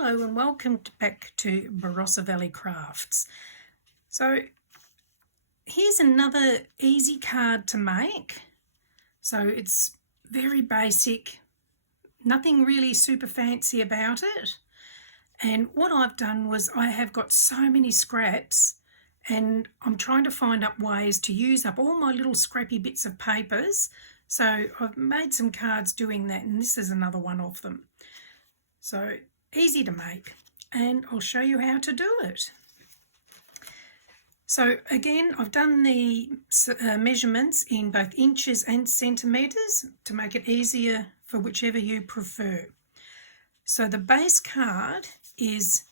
Hello and welcome back to Barossa Valley Crafts. So here's another easy card to make. So it's very basic, nothing really super fancy about it. And what I've done was I have got so many scraps and I'm trying to find up ways to use up all my little scrappy bits of papers. So I've made some cards doing that, and this is another one of them. So easy to make, and I'll show you how to do it. So again, I've done the measurements in both inches and centimetres to make it easier for whichever you prefer. So the base card is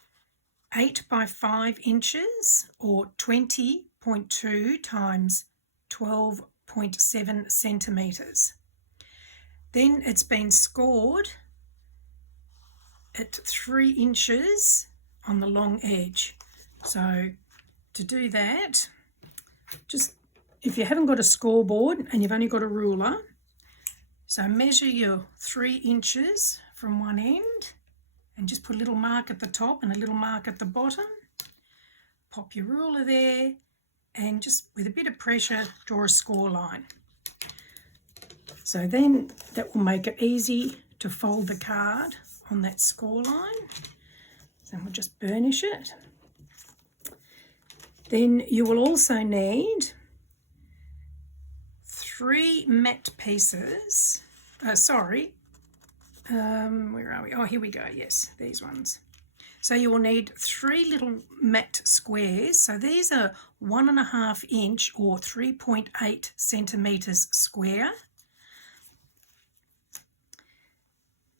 8 by 5 inches or 20.2 times 12.7 centimetres. Then it's been scored at 3 inches on the long edge. So to do that, just if you haven't got a scoreboard and you've only got a ruler, so measure your 3 inches from one end and just put a little mark at the top and a little mark at the bottom. Pop your ruler there and just with a bit of pressure draw a score line. So then that will make it easy to fold the card on that score line. So we'll just burnish it. Then you will also need 3 matte pieces. Where are we? Oh, here we go. Yes, these ones. So you will need 3 little matte squares. So these are 1.5 inch or 3.8 centimetres square.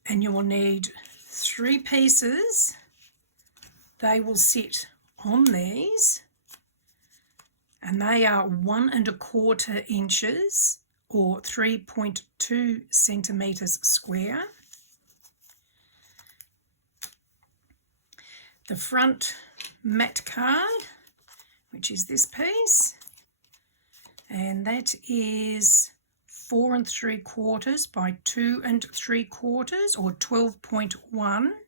And you will need 3 pieces. They will sit on these, and they are 1.25 inches or 3.2 centimetres square. The front matte card, which is this piece, and that is 4 3/4 by 2 3/4 or 12.1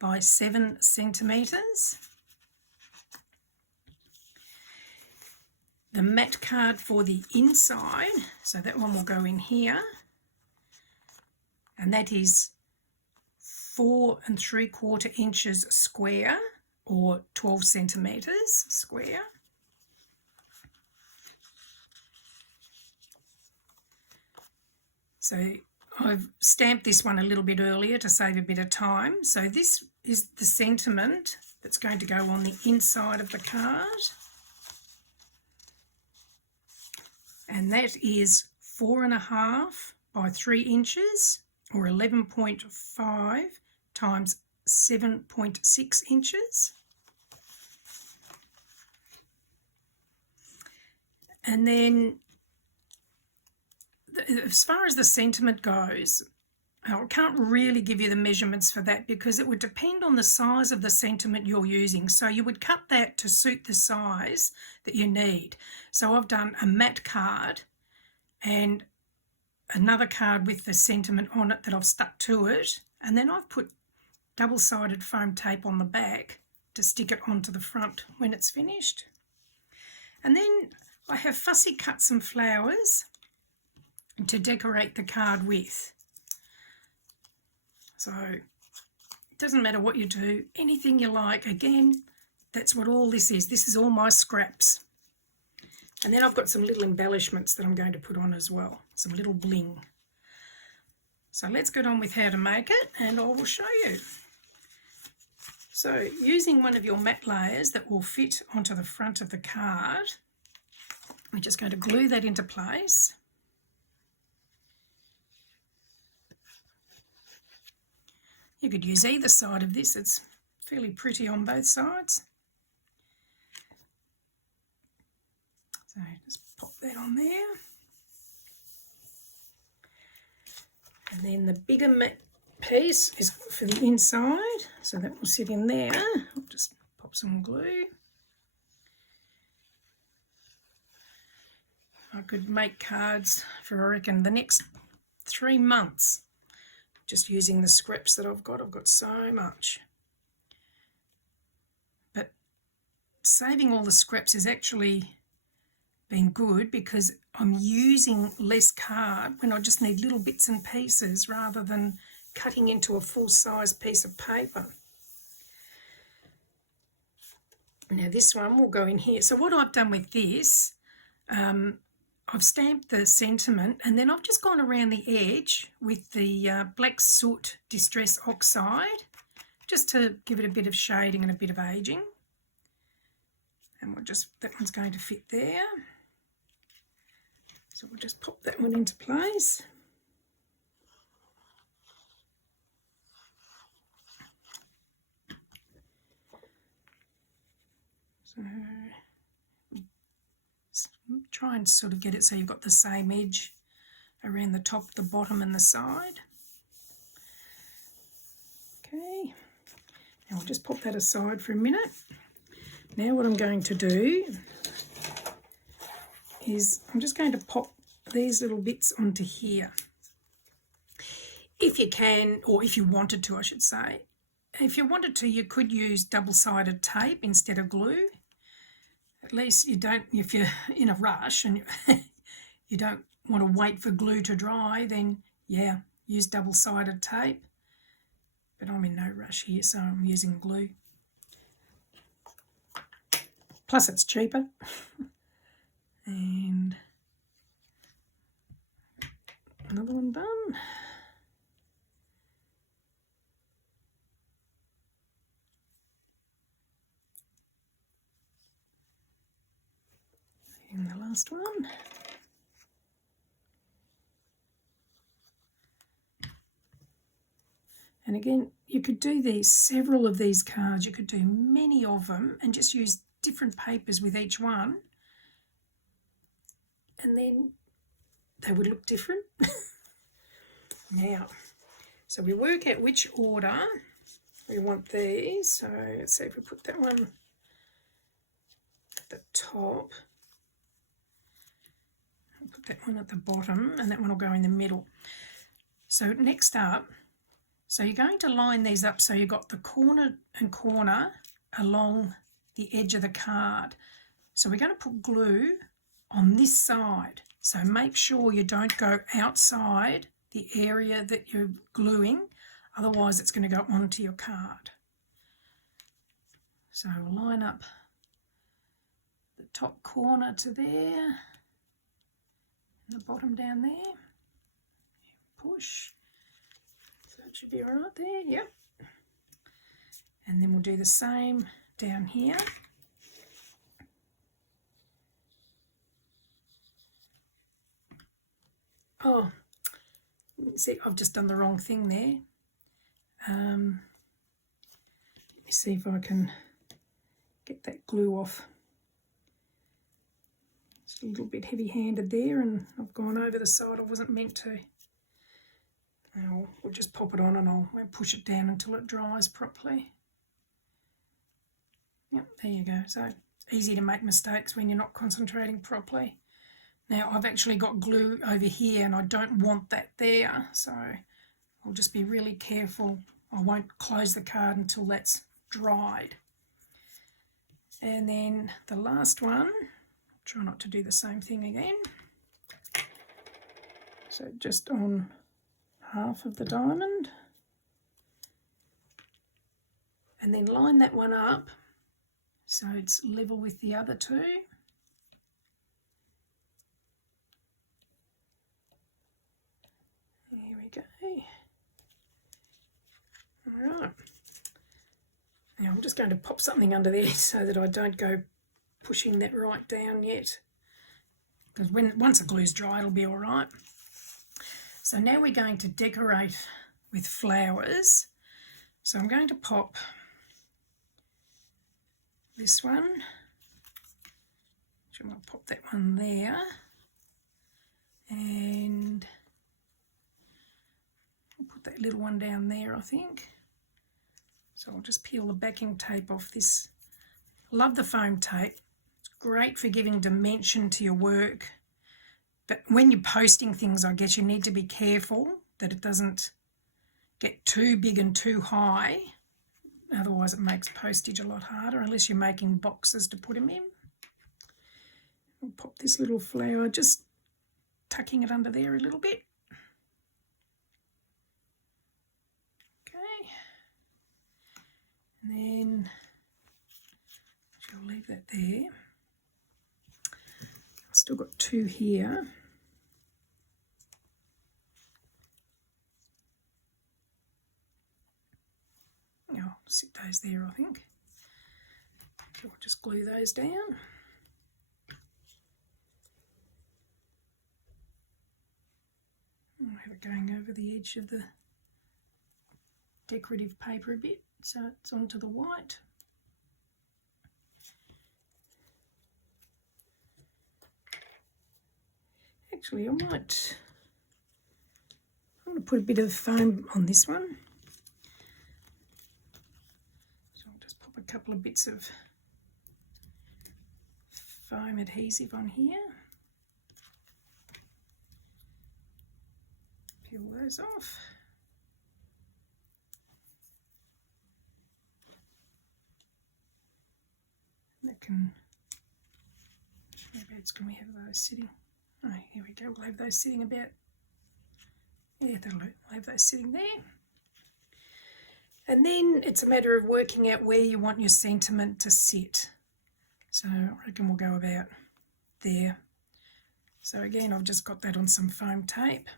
by 7 centimetres. The matte card for the inside, so that one will go in here, and that is 4 3/4 inches square or 12 centimetres square. So I've stamped this one a little bit earlier to save a bit of time. So this is the sentiment that's going to go on the inside of the card. And that is 4.5 by 3 inches or 11.5 times 7.6 inches. And then as far as the sentiment goes, I can't really give you the measurements for that because it would depend on the size of the sentiment you're using. So you would cut that to suit the size that you need. So I've done a matte card and another card with the sentiment on it that I've stuck to it, and then I've put double-sided foam tape on the back to stick it onto the front when it's finished. And then I have fussy cut some flowers to decorate the card with. So it doesn't matter what you do, anything you like. Again, that's what all this is. This is all my scraps. And then I've got some little embellishments that I'm going to put on as well, some little bling. So let's get on with how to make it, and I will show you. So using one of your matte layers that will fit onto the front of the card, we're just going to glue that into place. You could use either side of this, it's fairly pretty on both sides. So just pop that on there. And then the bigger matte piece is for the inside, so that will sit in there. I'll just pop some glue. I could make cards for, I reckon, the next 3 months just using the scraps that I've got. I've got so much. saving all the scraps has actually been good because I'm using less card when I just need little bits and pieces rather than cutting into a full-size piece of paper. Now this one will go in here. So what I've done with this, I've stamped the sentiment and then I've just gone around the edge with the Black Soot Distress Oxide just to give it a bit of shading and a bit of aging. And that one's going to fit there. So we'll just pop that one into place. So try and sort of get it so you've got the same edge around the top, the bottom and the side. Okay, and we'll just pop that aside for a minute. Now what I'm going to do is I'm just going to pop these little bits onto here. If you can, or if you wanted to I should say, if you wanted to you could use double-sided tape instead of glue. At least you don't, if you're in a rush and you don't want to wait for glue to dry, then yeah, use double-sided tape. But I'm in no rush here, so I'm using glue. Plus it's cheaper. And another one done. And the last one. And again, you could do several of these cards. You could do many of them and just use different papers with each one. And then they would look different. Now, so we work out which order we want these. So let's see if we put that one at the top. Put that one at the bottom and that one will go in the middle. So next up, so you're going to line these up so you've got the corner and corner along the edge of the card. So we're going to put glue on this side. So make sure you don't go outside the area that you're gluing, otherwise it's going to go onto your card. So we'll line up the top corner to there. The bottom down there, push, so it should be all right there, yep. And then we'll do the same down here. Oh, see, I've just done the wrong thing there. Let me see if I can get that glue off. A little bit heavy-handed there and I've gone over the side I wasn't meant to. Now we'll just pop it on and I'll push it down until it dries properly. Yep, there you go. So easy to make mistakes when you're not concentrating properly. Now I've actually got glue over here and I don't want that there, so I'll just be really careful. I won't close the card until that's dried. And then the last one, try not to do the same thing again. So just on half of the diamond. And then line that one up so it's level with the other two. There we go. All right. Now I'm just going to pop something under there so that I don't go pushing that right down yet, because once the glue's dry it'll be all right. So now we're going to decorate with flowers. So I'm going to pop this one. I'm going to pop that one there, and I'll put that little one down there I think. So I'll just peel the backing tape off this. Love the foam tape. Great for giving dimension to your work, but when you're posting things I guess you need to be careful that it doesn't get too big and too high. otherwise it makes postage a lot harder unless you're making boxes to put them in. We'll pop this little flower, just tucking it under there a little bit. Okay, and then I'll leave that there. I've still got 2 here. I'll sit those there, I think. I'll just glue those down. I'll have it going over the edge of the decorative paper a bit so it's onto the white. Actually, I want to put a bit of foam on this one. So I'll just pop a couple of bits of foam adhesive on here. Peel those off. That can, whereabouts can we have those sitting? Oh, here we go, we'll have those sitting about, yeah, that'll do. We'll have those sitting there. And then it's a matter of working out where you want your sentiment to sit. So I reckon we'll go about there. So again, I've just got that on some foam tape.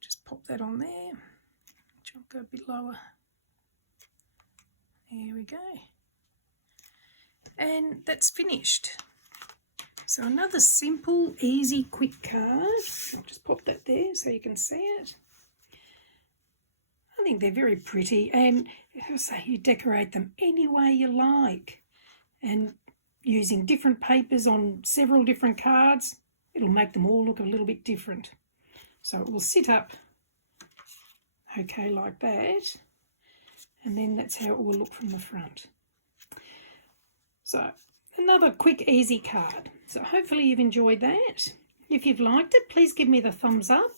Just pop that on there, which I'll go a bit lower. There we go. And that's finished. So another simple, easy, quick card. I'll just pop that there so you can see it. I think they're very pretty, and as I say, you decorate them any way you like. And using different papers on several different cards, it'll make them all look a little bit different. So it will sit up okay like that, and then that's how it will look from the front. So another quick, easy card. So hopefully you've enjoyed that. If you've liked it, please give me the thumbs up.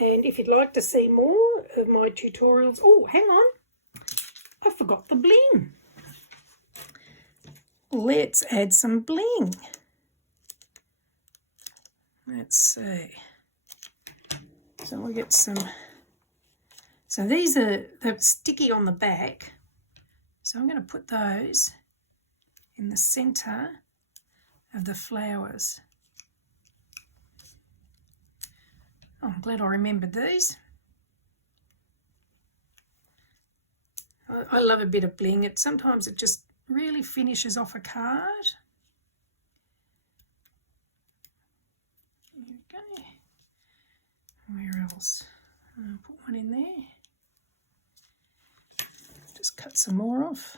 And if you'd like to see more of my tutorials... Oh, hang on. I forgot the bling. Let's add some bling. Let's see. So we'll get some... So these are they're sticky on the back. So I'm going to put those in the centre of the flowers. Oh, I'm glad I remembered these. I love a bit of bling. Sometimes it just really finishes off a card. There we go. Where else? I'll put one in there. Just cut some more off.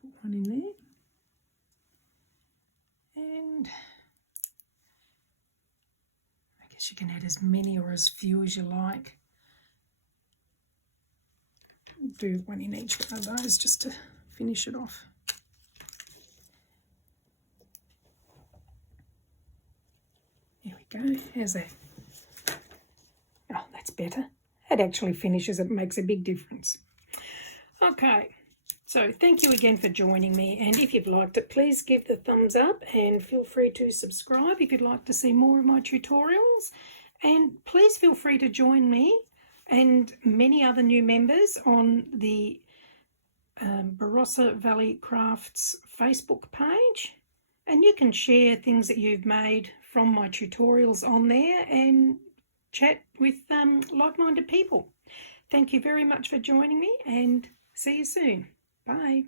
Put one in there, and I guess you can add as many or as few as you like. Do one in each one of those just to finish it off. There we go. How's that? Oh, that's better. It actually finishes. It makes a big difference. Okay. So thank you again for joining me, and if you've liked it, please give the thumbs up and feel free to subscribe if you'd like to see more of my tutorials. And please feel free to join me and many other new members on the Barossa Valley Crafts Facebook page, and you can share things that you've made from my tutorials on there and chat with like-minded people. Thank you very much for joining me, and see you soon. Bye.